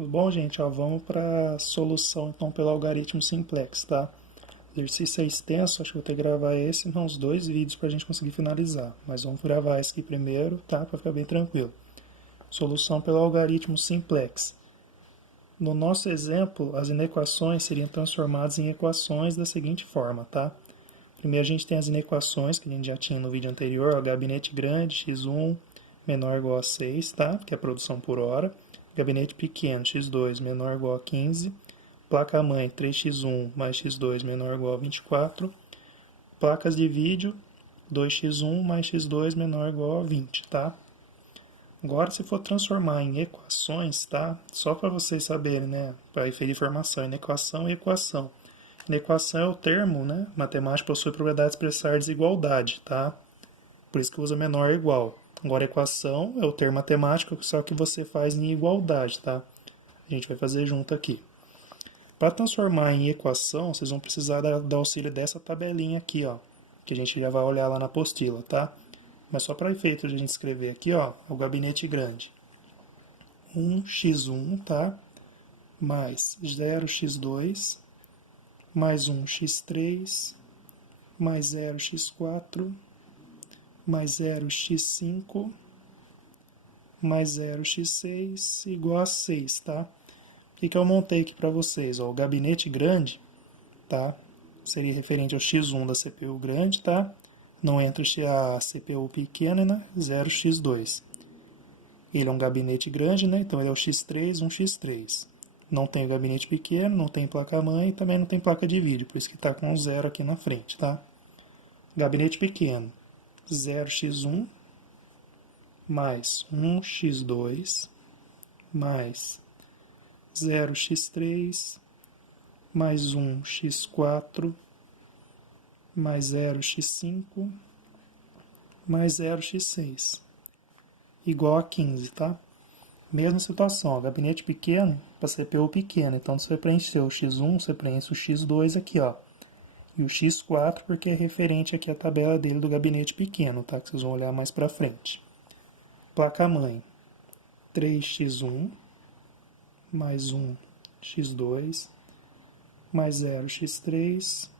Bom, gente, ó, vamos para a solução então pelo algarismo simplex, tá? O exercício é extenso, acho que eu vou ter que gravar esse e uns 2 vídeos para a gente conseguir finalizar. Mas vamos gravar esse aqui primeiro, tá? Para ficar bem tranquilo. Solução pelo algarismo simplex. No nosso exemplo, as inequações seriam transformadas em equações da seguinte forma, tá? Primeiro a gente tem as inequações que a gente já tinha no vídeo anterior, ó, gabinete grande, x1 menor ou igual a 6, tá? Que é a produção por hora. Gabinete pequeno, x2 menor ou igual a 15. Placa-mãe, 3x1 mais x2 menor ou igual a 24. Placas de vídeo, 2x1 mais x2 menor ou igual a 20, tá? Agora, se for transformar em equações, tá? Só para vocês saberem, né? Para inferir informação, inequação e equação. Inequação é o termo, né? Matemática possui a propriedade de expressar desigualdade, tá? Por isso que usa menor ou igual. Agora, equação é o termo matemático, só que você faz em igualdade, tá? A gente vai fazer junto aqui. Para transformar em equação, vocês vão precisar do auxílio dessa tabelinha aqui, ó, que a gente já vai olhar lá na apostila, tá? Mas só para efeito de a gente escrever aqui, ó, o gabinete grande. 1x1, tá? Mais 0x2, mais 1x3, mais 0x4, mais 0x5, mais 0x6, igual a 6, tá? O que eu montei aqui para vocês? Ó, o gabinete grande, tá? Seria referente ao x1 da CPU grande, tá? Não entra a CPU pequena, né? 0x2. Ele é um gabinete grande, né? Então ele é o x3, 1x3. Não tem o gabinete pequeno, não tem placa-mãe e também não tem placa de vídeo, por isso que está com 0 aqui na frente, tá? Gabinete pequeno, 0x1 mais 1x2 mais 0x3 mais 1x4 mais 0x5 mais 0x6 igual a 15, tá? Mesma situação, ó, gabinete pequeno para CPU pequena, então você preencheu o x1, você preenche o x2 aqui, ó. E o x4 porque é referente aqui à tabela dele do gabinete pequeno, tá? Que vocês vão olhar mais para frente. Placa-mãe, 3x1 mais 1x2 mais 0x3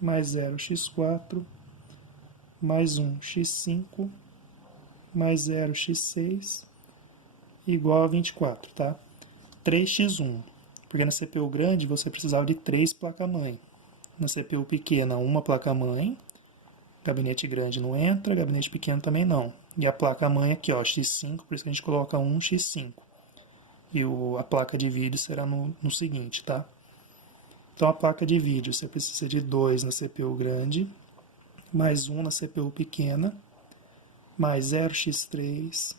mais 0x4 mais 1x5 mais 0x6 igual a 24, tá? 3x1, porque na CPU grande você precisava de 3 placa-mãe. Na CPU pequena, uma placa-mãe. Gabinete grande não entra, gabinete pequeno também não. E a placa-mãe aqui, ó, x5, por isso que a gente coloca 1x5. E a placa de vídeo será no seguinte, tá? Então, a placa de vídeo, você precisa de 2 na CPU grande, mais 1 na CPU pequena, mais 0x3,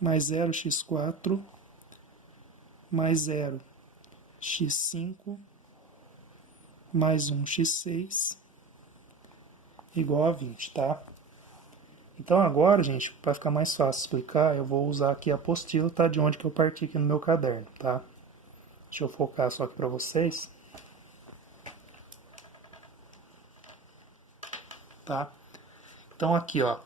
mais 0x4, mais 0x5, mais 1x6, igual a 20, tá? Então agora, gente, para ficar mais fácil explicar, eu vou usar aqui a apostila, tá? De onde que eu parti aqui no meu caderno, tá? Deixa eu focar só aqui para vocês. Tá? Então aqui, ó,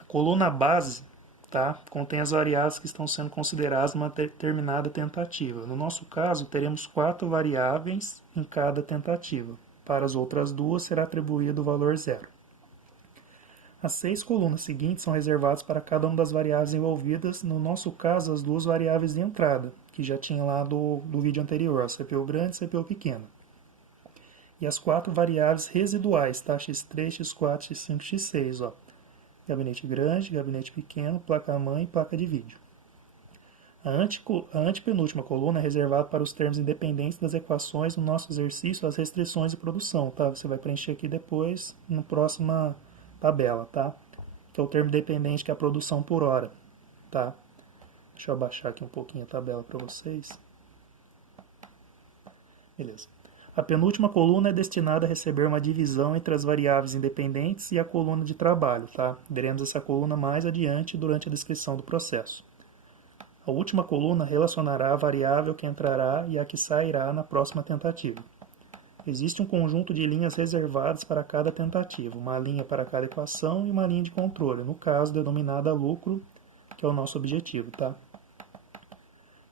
a coluna base, tá? Contém as variáveis que estão sendo consideradas numa determinada tentativa. No nosso caso, teremos 4 variáveis em cada tentativa. Para as outras 2 será atribuído o valor 0. As 6 colunas seguintes são reservadas para cada uma das variáveis envolvidas, no nosso caso, as 2 variáveis de entrada, que já tinha lá do vídeo anterior, a CPU grande e CPU pequena. E as 4 variáveis residuais, tá? x3, x4, x5, x6, ó. Gabinete grande, gabinete pequeno, placa-mãe e placa de vídeo. A antepenúltima coluna é reservada para os termos independentes das equações no nosso exercício, as restrições de produção, tá? Você vai preencher aqui depois, na próxima tabela, tá? Que é o termo dependente, que é a produção por hora, tá? Deixa eu abaixar aqui um pouquinho a tabela para vocês. Beleza. A penúltima coluna é destinada a receber uma divisão entre as variáveis independentes e a coluna de trabalho, tá? Veremos essa coluna mais adiante durante a descrição do processo. A última coluna relacionará a variável que entrará e a que sairá na próxima tentativa. Existe um conjunto de linhas reservadas para cada tentativa, uma linha para cada equação e uma linha de controle, no caso denominada lucro, que é o nosso objetivo, tá?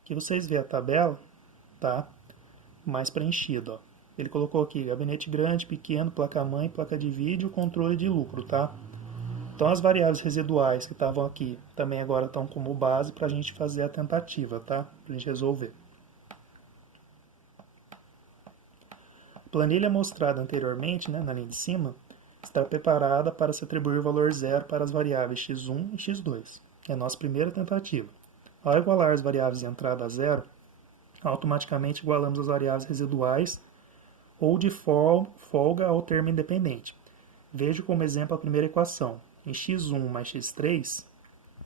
Aqui vocês veem a tabela, tá? Mais preenchido, ó. Ele colocou aqui gabinete grande, pequeno, placa-mãe, placa de vídeo, controle de lucro, tá? Então as variáveis residuais que estavam aqui também agora estão como base para a gente fazer a tentativa, tá? Para a gente resolver. A planilha mostrada anteriormente, né, na linha de cima, está preparada para se atribuir o valor zero para as variáveis x1 e x2. É a nossa primeira tentativa. Ao igualar as variáveis de entrada a zero, automaticamente igualamos as variáveis residuais ou de folga ao termo independente. Vejo como exemplo a primeira equação. Em x1 mais x3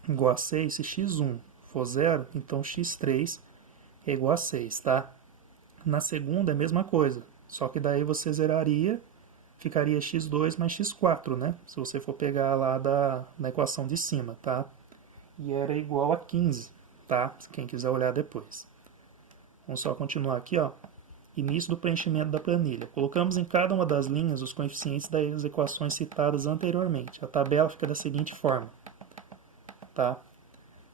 igual a 6, se x1 for zero, então x3 é igual a 6, tá? Na segunda é a mesma coisa, só que daí você zeraria, ficaria x2 mais x4, né? Se você for pegar lá na equação de cima, tá? E era igual a 15, tá? Quem quiser olhar depois. Vamos só continuar aqui, ó. Início do preenchimento da planilha. Colocamos em cada uma das linhas os coeficientes das equações citadas anteriormente. A tabela fica da seguinte forma, tá?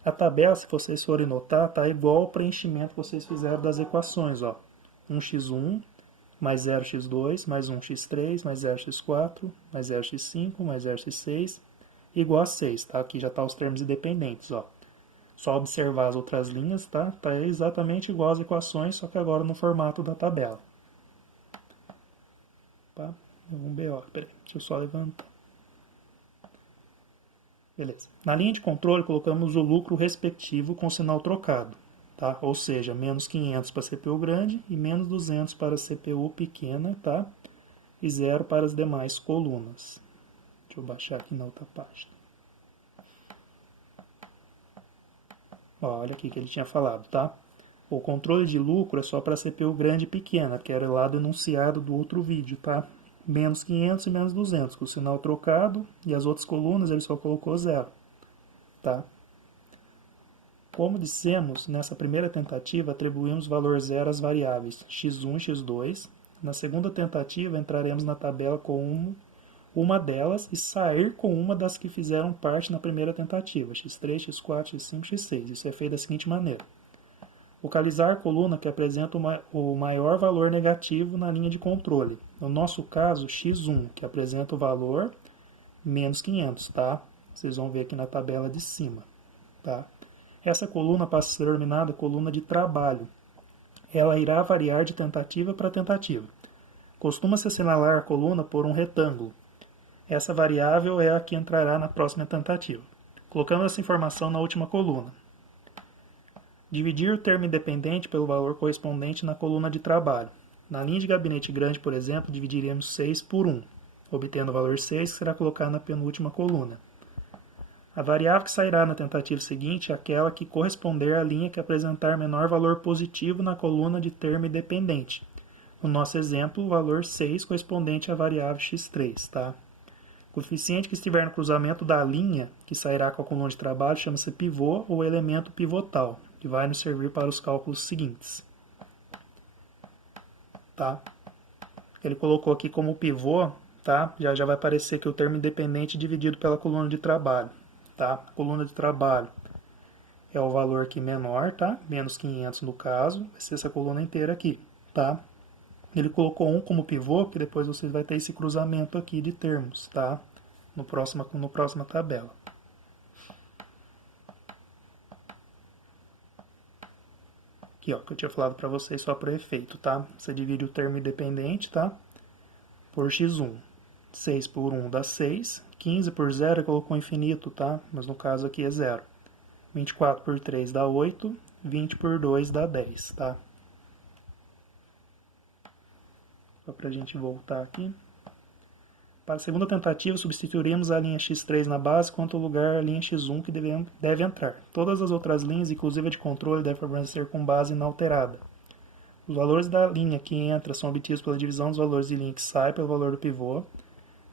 A tabela, se vocês forem notar, está igual ao preenchimento que vocês fizeram das equações, ó. 1x1 mais 0x2 mais 1x3 mais 0x4 mais 0x5 mais 0x6 igual a 6, tá? Aqui já está os termos independentes, ó. Só observar as outras linhas, tá? Tá exatamente igual às equações, só que agora no formato da tabela. Tá? Vamos ver, ó. Peraí, deixa eu só levantar. Beleza. Na linha de controle, colocamos o lucro respectivo com sinal trocado, tá? Ou seja, menos 500 para a CPU grande e menos 200 para a CPU pequena, tá? E 0 para as demais colunas. Deixa eu baixar aqui na outra página. Olha aqui que ele tinha falado, tá? O controle de lucro é só para CPU grande e pequena, que era lá do enunciado do outro vídeo, tá? Menos 500 e menos 200, com o sinal trocado, e as outras colunas ele só colocou 0, tá? Como dissemos, nessa primeira tentativa atribuímos valor 0 às variáveis x1 e x2. Na segunda tentativa entraremos na tabela com uma delas e sair com uma das que fizeram parte na primeira tentativa, x3, x4, x5, x6. Isso é feito da seguinte maneira. Localizar a coluna que apresenta o maior valor negativo na linha de controle. No nosso caso, x1, que apresenta o valor menos 500, tá? Vocês vão ver aqui na tabela de cima, tá? Essa coluna passa a ser denominada coluna de trabalho. Ela irá variar de tentativa para tentativa. Costuma-se assinalar a coluna por um retângulo. Essa variável é a que entrará na próxima tentativa. Colocando essa informação na última coluna. Dividir o termo independente pelo valor correspondente na coluna de trabalho. Na linha de gabinete grande, por exemplo, dividiremos 6 por 1, obtendo o valor 6, que será colocado na penúltima coluna. A variável que sairá na tentativa seguinte é aquela que corresponder à linha que apresentar menor valor positivo na coluna de termo independente. No nosso exemplo, o valor 6 correspondente à variável x3, tá? O coeficiente que estiver no cruzamento da linha que sairá com a coluna de trabalho chama-se pivô ou elemento pivotal, que vai nos servir para os cálculos seguintes. Tá? Ele colocou aqui como pivô, tá? Já vai aparecer aqui o termo independente dividido pela coluna de trabalho. Tá? A coluna de trabalho é o valor aqui menor, tá? Menos 500 no caso, vai ser essa coluna inteira aqui, tá? Ele colocou 1 como pivô, que depois vocês vão ter esse cruzamento aqui de termos, tá? No próxima tabela. Aqui, ó, que eu tinha falado para vocês só para efeito, tá? Você divide o termo independente, tá? Por x1. 6 por 1 dá 6. 15 por 0 ele colocou infinito, tá? Mas no caso aqui é 0. 24 por 3 dá 8. 20 por 2 dá 10, tá? Só para a gente voltar aqui. Para a segunda tentativa, substituiremos a linha x3 na base quanto ao lugar a linha x1 que deve entrar. Todas as outras linhas, inclusive a de controle, devem permanecer com base inalterada. Os valores da linha que entra são obtidos pela divisão dos valores de linha que sai pelo valor do pivô.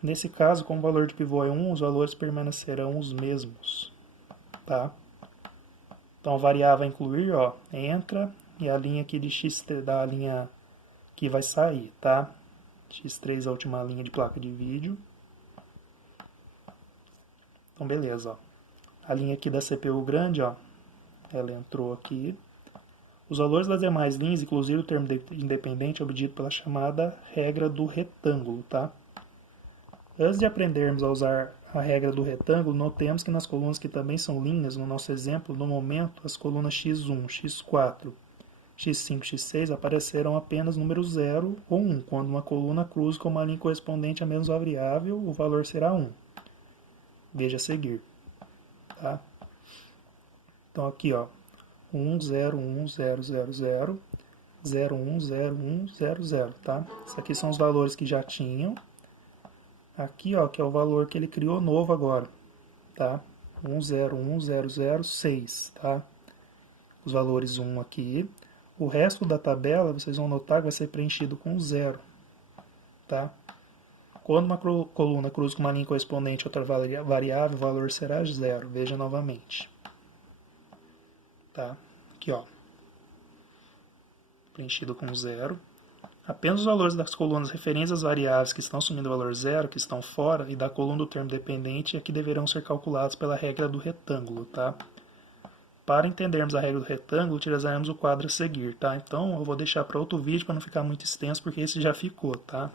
Nesse caso, como o valor de pivô é 1, os valores permanecerão os mesmos. Tá? Então, a variável a incluir, ó, entra e a linha aqui de x3 da linha que vai sair, tá? x3 é a última linha de placa de vídeo. Então, beleza, ó. A linha aqui da CPU grande, ó, ela entrou aqui. Os valores das demais linhas, inclusive o termo independente, é obtido pela chamada regra do retângulo, tá? Antes de aprendermos a usar a regra do retângulo, notemos que nas colunas que também são linhas, no nosso exemplo, no momento, as colunas x1, x4, x5, x6 apareceram apenas números 0 ou 1. Quando uma coluna cruza com uma linha correspondente à mesma variável, o valor será 1. Veja a seguir. Tá? Então aqui, ó, 1, 0, 1, 0, 0, 0, 0, 1, 0, 1, 0, 0, tá? Esses aqui são os valores que já tinham. Aqui, ó, que é o valor que ele criou novo agora, tá? 1, 0, 1, 0, 0, 6, tá? Os valores 1 aqui. O resto da tabela, vocês vão notar que vai ser preenchido com 0, tá? Quando uma coluna cruza com uma linha correspondente a outra variável, o valor será 0. Veja novamente. Tá? Aqui, ó. Preenchido com 0. Apenas os valores das colunas referentes às variáveis que estão assumindo o valor 0, que estão fora, e da coluna do termo dependente é que deverão ser calculados pela regra do retângulo, tá? Para entendermos a regra do retângulo, utilizaremos o quadro a seguir, tá? Então, eu vou deixar para outro vídeo para não ficar muito extenso, porque esse já ficou, tá?